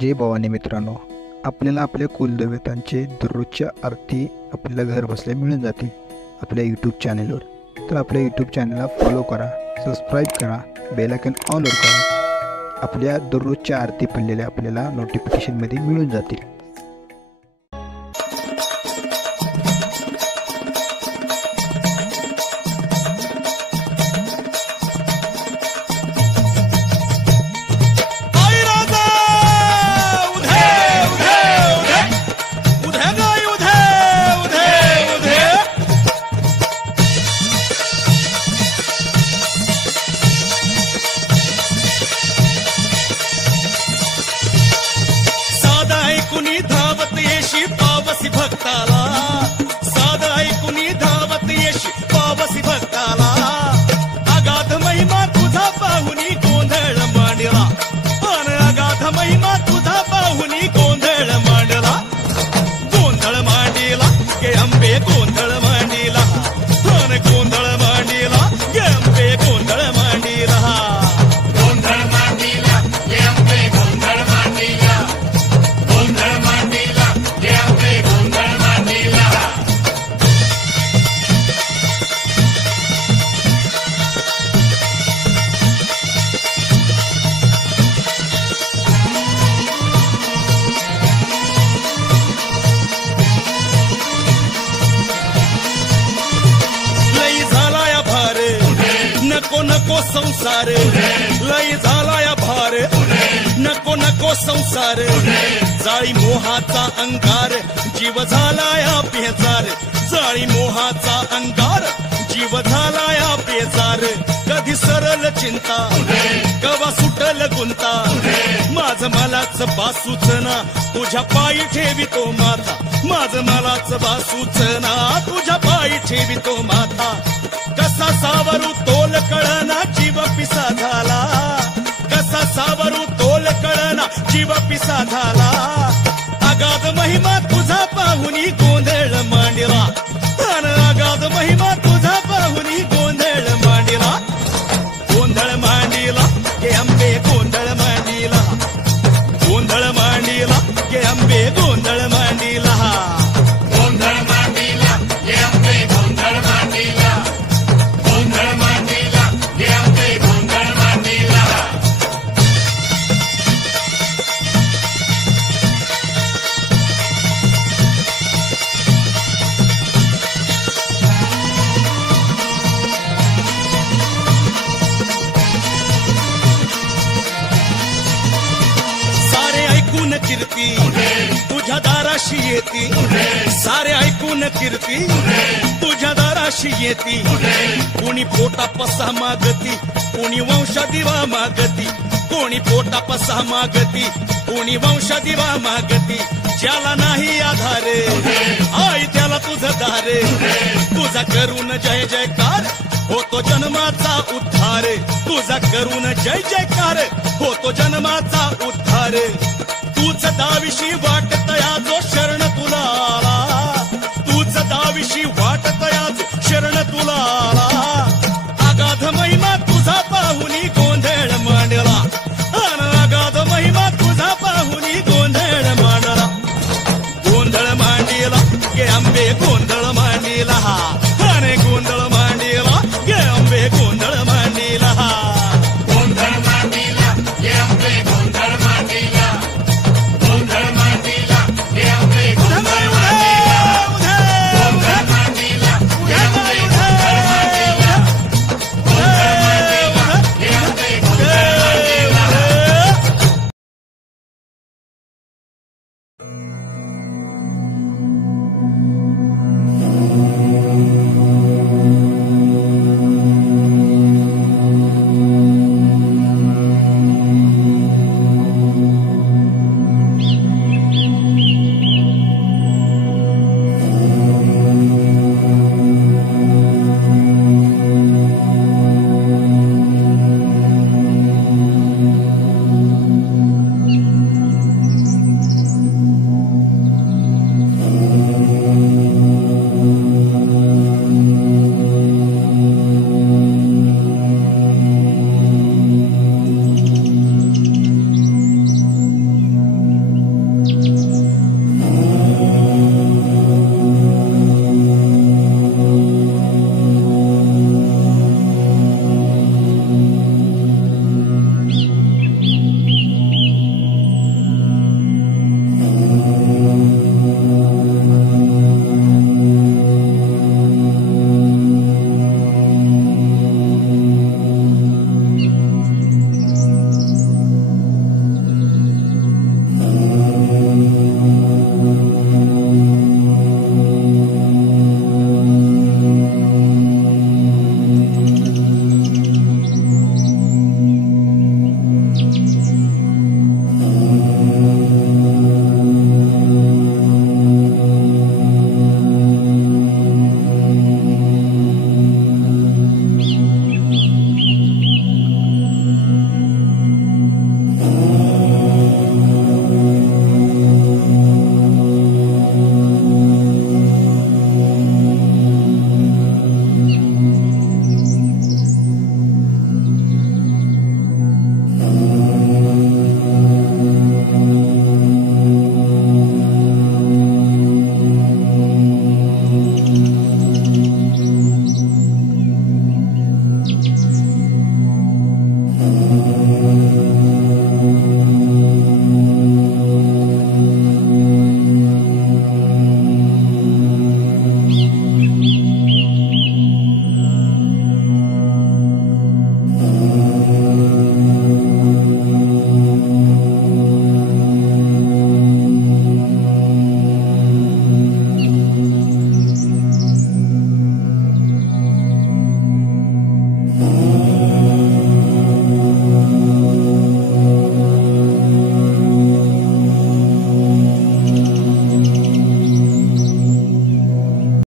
जय भवानी मित्रांनो, आपल्याला आपल्या कुलदेवतांचे दररोजच्या आरती आपल्याला घर बसल्या मिळून जातील आपल्या यूट्यूब चॅनलवर. तर आपल्या यूट्यूब चॅनलला फॉलो करा, सबस्क्राईब करा, बेल आयकॉन ऑलवर करा. आपल्या दररोजच्या आरती पडलेल्या आपल्याला नोटिफिकेशनमध्ये मिळून जातील. कुणी धावत येशी पावसी भक्ताला, साध ऐकुनी धावत येशी पावसी भक्ताला. अगाध महिमा तुझा पाहुनी गोंधळ मांडला, पण अगाध महिमा तुझा पाहुनी गोंधळ मांडला. गोंधळ मांडला गे अंबे, गोंधळ मांडला, पण गोंधळ मांडला गे अंबे, गोंधळ मांडला. नको नको संसार, लय झालाया भार, नको नको संसार. जाळी मोहाचा अंगार, जीव झालाया बेजार. जाळी मोहाचा अंगार, जीव झालाया बेजार. कधी सरल चिंता, कवा सुटल गुंता. माझ मलाच बासूच ना, तुझ्या पायी ठेवितो माथा. माझ मलाच बासूच ना, तुझ्या पायी ठेवितो माथा. कसा सावरू तोल कळना, जीव पिसा झाला. कसा सावरू तोल कळना, जीव पिसा झाला. अगाध महिमा तुझा पाहुनी गोंधळ मांडला, आणि अगाध महिमा तुझा पाहुनी गोंधळ मांडला. गोंधळ मांडला गे अंबे, गोंधळ मांडला, गोंधळ मांडला गे अंबे, गोंधळ मांडला. गोंधळ मांडला गे अंबे, गोंधळ मांडला, गोंधळ मांडला गे अंबे, गोंधळ मांडला. सारे ऐकून कीर्ती तुझ्या दाराशी येती. सारे ऐकून कीर्ती तुझ्या दाराशी येती. कोणी पोटा पसा मागती, कोणी वंशा दिवा मागती. कोणी पोटा पसा मागती, कोणी वंशा दिवा मागती. ज्याला नाही आधार, आई त्याला तुझं दार. तुझा करून जय जयकार, होतो जन्माचा उद्धार. तुझा करून जय जयकार, होतो जन्माचा उद्धार. तूच दाविशी वाटतया जो शरण